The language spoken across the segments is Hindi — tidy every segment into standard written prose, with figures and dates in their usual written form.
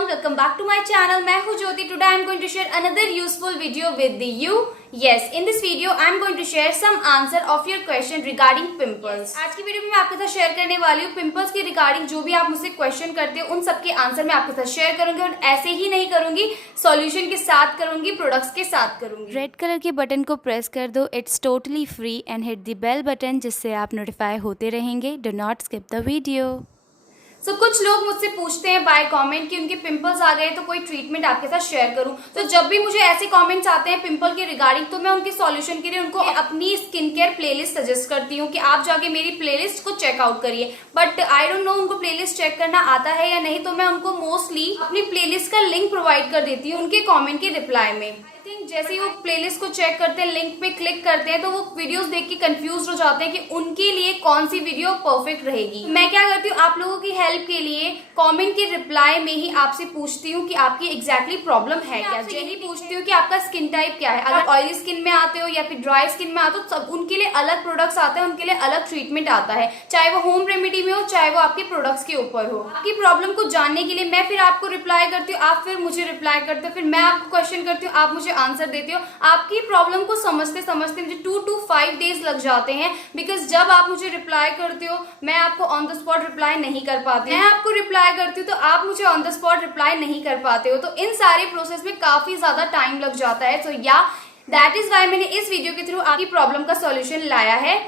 Everyone, welcome back to my channel. मैं हूं Jyoti. Today I am going to share another useful video with you. Yes, in this video I am going to share some answer of your question regarding pimples. आज की वीडियो में मैं आपके साथ शेयर करने वाली हूँ पिंपल्स के रिगार्डिंग जो भी आप मुझसे क्वेश्चन करते हो उन सबके आंसर मैं आपके साथ शेयर करूंगी, और ऐसे ही नहीं करूंगी, सॉल्यूशन के साथ करूंगी, प्रोडक्ट्स के साथ करूंगी। रेड कलर के बटन को प्रेस कर दो, it's totally free, and hit the bell button जिससे आप नोटिफाई होते रहेंगे। Do not skip the video. कुछ लोग मुझसे पूछते हैं बाय कमेंट कि उनके पिंपल्स आ गए तो कोई ट्रीटमेंट आपके साथ शेयर करूं। तो जब भी मुझे ऐसे कमेंट्स आते हैं पिंपल के रिगार्डिंग, तो मैं उनके सॉल्यूशन के लिए उनको अपनी स्किन केयर प्लेलिस्ट सजेस्ट करती हूं कि आप जाके मेरी प्लेलिस्ट को चेकआउट करिए। बट आई डोंट नो उनको प्लेलिस्ट चेक करना आता है या नहीं, तो मैं उनको मोस्टली अपनी प्लेलिस्ट का लिंक प्रोवाइड कर देती हूँ उनके कॉमेंट के रिप्लाई में। जैसे ही वो प्लेलिस्ट को चेक करते हैं, लिंक पे क्लिक करते हैं, तो वो वीडियोस देख के कंफ्यूज हो जाते हैं कि उनके लिए कौन सी वीडियो परफेक्ट रहेगी। मैं क्या करती हूँ, आप लोगों की हेल्प के लिए कमेंट के रिप्लाई में ही आपसे पूछती हूँ कि आपकी एग्जैक्टली प्रॉब्लम है क्या। यही पूछती हूँ कि आपका स्किन टाइप क्या है। अगर ऑयली स्किन में आते हो या फिर ड्राई स्किन में आते हो, सब उनके लिए अलग प्रोडक्ट्स आते हैं, उनके लिए अलग ट्रीटमेंट आता है, चाहे वो होम रेमेडी में हो चाहे वो आपके प्रोडक्ट्स के ऊपर हो। आपकी प्रॉब्लम को जानने के लिए मैं फिर आपको रिप्लाई करती हूँ, आप फिर मुझे रिप्लाई करते हो, फिर मैं आपको क्वेश्चन करती हूँ, आप मुझे आंसर देते हो। आपकी प्रॉब्लम को समझते समझते मुझे 2 to 5 डेज लग जाते हैं, बिकॉज जब आप मुझे रिप्लाई करते हो मैं आपको ऑन द स्पॉट रिप्लाई नहीं कर पाती। मैं आपको रिप्लाई करती हूँ तो आप मुझे ऑन द स्पॉट रिप्लाई नहीं कर पाते हो, तो इन सारे प्रोसेस में काफी ज्यादा टाइम लग जाता है। सो या दैट इज वाई मैंने इस वीडियो के थ्रू आपकी प्रॉब्लम का सॉल्यूशन लाया है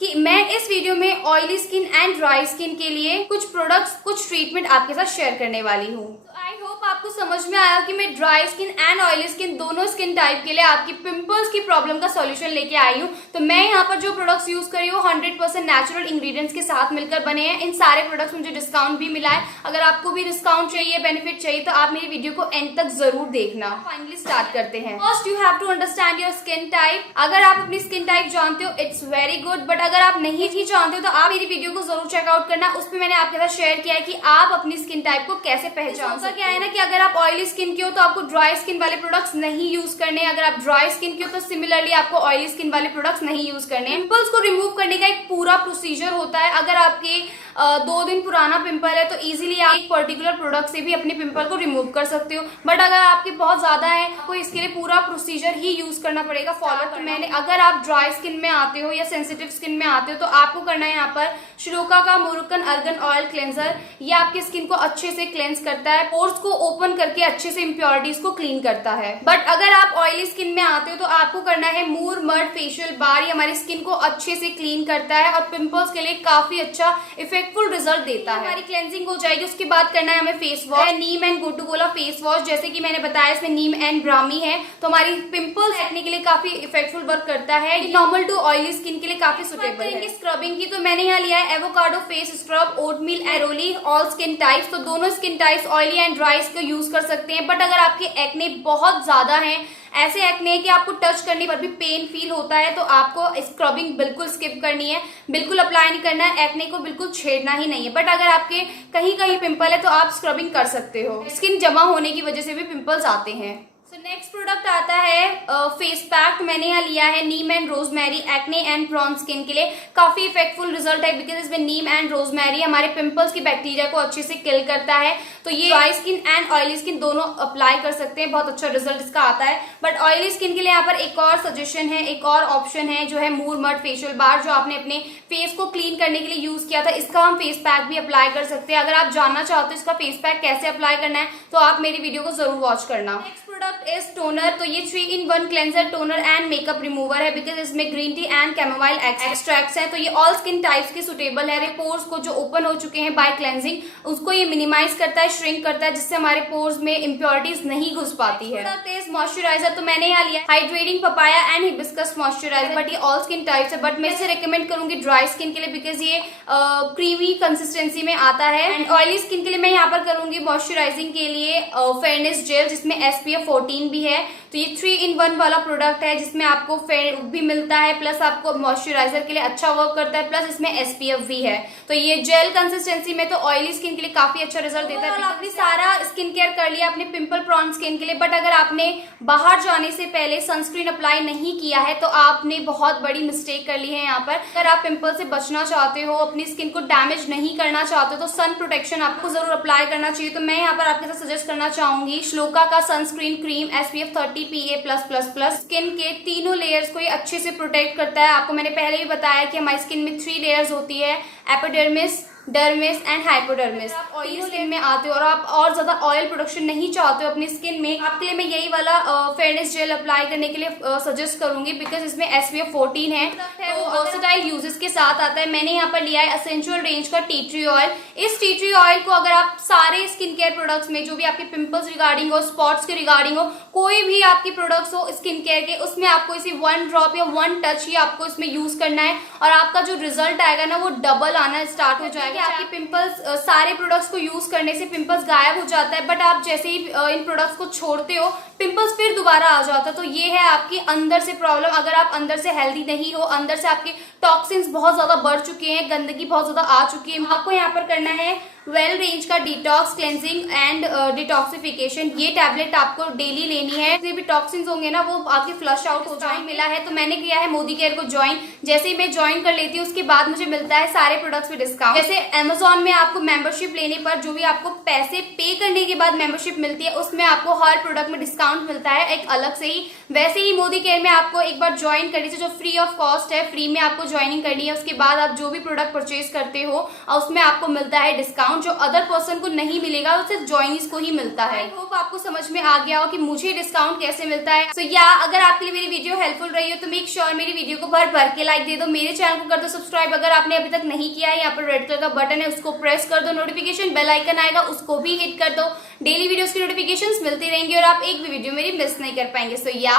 कि मैं इस वीडियो में oily skin and dry skin के लिए कुछ प्रोडक्ट्स, कुछ ट्रीटमेंट आपके साथ शेयर करने वाली हूँ। आई होप आपको समझ में आया कि मैं dry skin and oily skin दोनों स्किन टाइप के लिए आपकी पिंपल्स की प्रॉब्लम का सॉल्यूशन लेके आई हूँ। तो मैं यहाँ पर जो प्रोडक्ट्स यूज करी हूँ 100% नेचुरल इंग्रेडिएंट्स के साथ मिलकर बने हैं। इन सारे प्रोडक्ट्स मुझे डिस्काउंट भी मिला है। अगर आपको भी डिस्काउंट चाहिए, बेनिफिट चाहिए, तो आप मेरी वीडियो को एंड तक जरूर देखना। फाइनली स्टार्ट करते हैं। First you have to understand your skin type. अगर आप अपनी स्किन टाइप जानते हो इट्स वेरी गुड, बट अगर आप नहीं भी जानते हो तो आप मेरी वीडियो को जरूर चेकआउट करना। उस पर मैंने आपके साथ शेयर किया है कि आप अपनी स्किन टाइप को कैसे पहचान सकते। क्या है ना कि अगर आप ऑयली स्किन के हो तो आपको ड्राई स्किन वाले प्रोडक्ट्स नहीं यूज करने। अगर आप ड्राई स्किन के हो तो सिमिलरली आपको ऑयली स्किन वाले प्रोडक्ट्स नहीं यूज करने। पिंपल्स को रिमूव करने का एक पूरा प्रोसीजर होता है। अगर आपके 2 दिन पुराना पिंपल है तो इजीली आप एक पर्टिकुलर प्रोडक्ट से भी अपने पिंपल को रिमूव कर सकते हो। बट अगर आपके बहुत ज्यादा है, आपको इसके लिए पूरा प्रोसीजर ही यूज करना पड़ेगा, फॉलो करना। मैंने अगर आप ड्राई स्किन में आते हो या सेंसिटिव स्किन में आते हो तो आपको करना है यहाँ पर श्लोका का मुरुकन अर्गन ऑयल क्लेंजर। ये आपकी स्किन को अच्छे से क्लेंस करता है, पोर्स को ओपन करके अच्छे से इम्प्योरिटीज को क्लीन करता है। बट अगर आप ऑयली स्किन में आते हो तो आपको करना है मूर मड फेशियल बार। ये हमारी स्किन को अच्छे से क्लीन करता है और पिंपल्स के लिए काफी अच्छा इफेक्टफुल रिजल्ट देता है। हमारी क्लेंजिंग हो जाएगी, उसके बाद करना है हमें फेस वॉश, नीम एंड गोटूगोला फेस वॉश। जैसे कि मैंने बताया इसमें नीम एंड ब्राह्मी है, तो हमारी पिंपल्स एक्ने के लिए काफी इफेक्टफुल वर्क करता है। नॉर्मल टू ऑयली स्किन के लिए काफी सुटेबल है। स्क्रबिंग की तो मैंने यहाँ लिया है avocado face scrub, oatmeal Airoli, all skin types. तो दोनों skin types oily and dry को यूज कर सकते हैं। बट अगर आपके एक्ने बहुत ज्यादा है, ऐसे एक्ने है कि आपको टच करने पर भी पेन फील होता है, तो आपको स्क्रबिंग बिल्कुल स्किप करनी है, बिल्कुल अप्लाई नहीं करना है, एक्ने को बिल्कुल छेड़ना ही नहीं है। बट अगर आपके कहीं कहीं पिंपल है तो आप स्क्रबिंग कर सकते हो। स्किन जमा होने की वजह से भी पिंपल्स आते हैं। नेक्स्ट प्रोडक्ट आता है फेस पैक। मैंने यहाँ लिया है neem and rosemary acne and prone skin के लिए। काफी इफेक्टफुल रिजल्ट है बिकॉज इसमें नीम एंड रोजमेरी हमारे पिंपल्स की बैक्टीरिया को अच्छे से किल करता है। तो ये dry skin and oily skin दोनों अप्लाई कर सकते हैं, बहुत अच्छा रिजल्ट इसका आता है। बट ऑयली स्किन के लिए यहाँ पर एक और सजेशन है, एक और ऑप्शन है जो है मूर मड फेशियल बार, जो आपने अपने फेस को क्लीन करने के लिए यूज किया था। इसका हम फेस पैक भी अप्लाई कर सकते हैं। अगर आप जानना चाहते हो इसका फेस पैक कैसे अप्लाई करना है तो आप मेरी वीडियो को जरूर वॉच करना। Next product is toner. तो ये 3-in-1 cleanser, toner and makeup remover है बिकॉज इसमें green tea and chamomile extracts हैं। तो ये ऑल स्किन टाइप्स के सुटेबल है। पोर्स को जो ओपन हो चुके हैं बाय क्लेंजिंग उसको ये मिनिमाइज करता है, श्रिंक करता है, जिससे हमारे पोर्स में इम्प्योरिटीज नहीं घुस पाती है। मॉइस्चराइजर तो मैंने यहाँ लिया hydrating papaya and hibiscus moisturiser, but ये ऑल स्किन टाइप्स है। बट मैं इसे रिकमेंड करूंगी ड्राई स्किन के लिए बिकॉज ये क्रीमी कंसिस्टेंसी में आता है। एंड ऑयली स्किन के लिए मैं यहाँ पर करूंगी मॉइस्चराइजिंग के लिए फेयरनेस जेल जिसमें SPF 14 भी है। तो ये 3 in 1 वाला प्रोडक्ट है जिसमें आपको फेयर भी मिलता है, प्लस आपको मॉइस्चराइजर के लिए अच्छा वर्क करता है, प्लस इसमें SPF भी है। तो ये जेल कंसिस्टेंसी में तो ऑयली स्किन के लिए काफी अच्छा रिजल्ट देता है। आपने सारा स्किन केयर कर लिया अपने पिंपल प्रॉन स्किन के लिए, बट अगर आपने बाहर जाने से पहले सनस्क्रीन अप्लाई नहीं किया है तो आपने बहुत बड़ी मिस्टेक कर ली है यहाँ पर। अगर आप पिंपल से बचना चाहते हो, अपनी स्किन को डैमेज नहीं करना चाहते हो, तो सन प्रोटेक्शन आपको जरूर अप्लाई करना चाहिए। तो मैं यहाँ पर आपके साथ सजेस्ट करना चाहूंगी श्लोका का sunscreen cream SPF 30 PA+++। Skin के तीनों लेयर्स को ये अच्छे से प्रोटेक्ट करता है। आपको मैंने पहले भी बताया कि हमारी स्किन में 3 लेयर्स होती है, एपिडर्मिस, डर्मिस एंड हाइपोडर्मिस। आप ऑयली स्किन में आते हो और आप और ज्यादा ऑयल प्रोडक्शन नहीं चाहते हो अपनी स्किन में, आपके लिए मैं यही वाला फेयरनेस जेल अप्लाई करने के लिए सजेस्ट करूंगी, बिकॉज इसमें SPF 14 है, तो वर्सेटाइल यूजेस के साथ आता है। मैंने यहाँ पर लिया है एसेंशियल रेंज का टी ट्री ऑयल। इस टी ट्री ऑयल को अगर आप सारे स्किन केयर प्रोडक्ट्स में, जो भी आपके पिंपल्स रिगार्डिंग हो, स्पॉट्स के रिगार्डिंग हो, कोई भी आपके प्रोडक्ट्स हो स्किन केयर के, उसमें आपको इसी 1 ड्रॉप या 1 टच ही आपको इसमें यूज करना है और आपका जो रिजल्ट आएगा ना वो डबल आना स्टार्ट हो जाएगा। आपके पिंपल्स सारे प्रोडक्ट्स को यूज करने से पिंपल्स गायब हो जाता है, बट आप जैसे ही इन प्रोडक्ट्स को छोड़ते हो पिंपल्स फिर दोबारा आ जाता है। तो ये है आपकी अंदर से प्रॉब्लम। अगर आप अंदर से हेल्दी नहीं हो, अंदर से आपके टॉक्सिन्स बहुत ज्यादा बढ़ चुके हैं, गंदगी बहुत ज्यादा आ चुकी है, आपको यहाँ पर करना है वेल रेंज का डिटॉक्स क्लेंजिंग एंड डिटॉक्सिफिकेशन। ये टैबलेट आपको डेली लेनी है। जो भी टॉक्सिन्स होंगे ना वो आपके फ्लश आउट हो जाए। मिला है तो मैंने किया है मोदीकेयर को ज्वाइन। जैसे ही मैं ज्वाइन कर लेती हूँ उसके बाद मुझे मिलता है सारे प्रोडक्ट्स पे डिस्काउंट। जैसे Amazon में आपको मेंबरशिप लेने पर जो भी आपको पैसे पे करने के बाद मेंबरशिप मिलती है उसमें आपको हर प्रोडक्ट में डिस्काउंट मिलता है एक अलग से ही। वैसे ही मोदीकेयर में आपको एक बार ज्वाइन करनी चाहिए, जो फ्री ऑफ कॉस्ट है, फ्री में आपको ज्वाइनिंग करनी है। उसके बाद आप जो भी प्रोडक्ट परचेज करते हो उसमें आपको मिलता है डिस्काउंट, जो अदर पर्सन को नहीं मिलेगा, वो सिर्फ ज्वाइनीज को ही मिलता है। आई होप आपको समझ में आ गया हो कि मुझे डिस्काउंट कैसे मिलता है। सो या अगर आपके लिए मेरी वीडियो हेल्पफुल रही हो तो मेक श्योर मेरी वीडियो को भर के लाइक दे दो, मेरे चैनल को कर दो सब्सक्राइब अगर आपने अभी तक नहीं किया है। यहाँ पर रेड कलर का बटन है उसको प्रेस कर दो, नोटिफिकेशन बेल आइकन आएगा उसको भी हिट कर दो। डेली वीडियोस की नोटिफिकेशंस मिलती रहेंगी और आप एक भी वीडियो मेरी मिस नहीं कर पाएंगे। सो या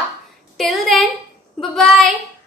टिल देन बाय बाय।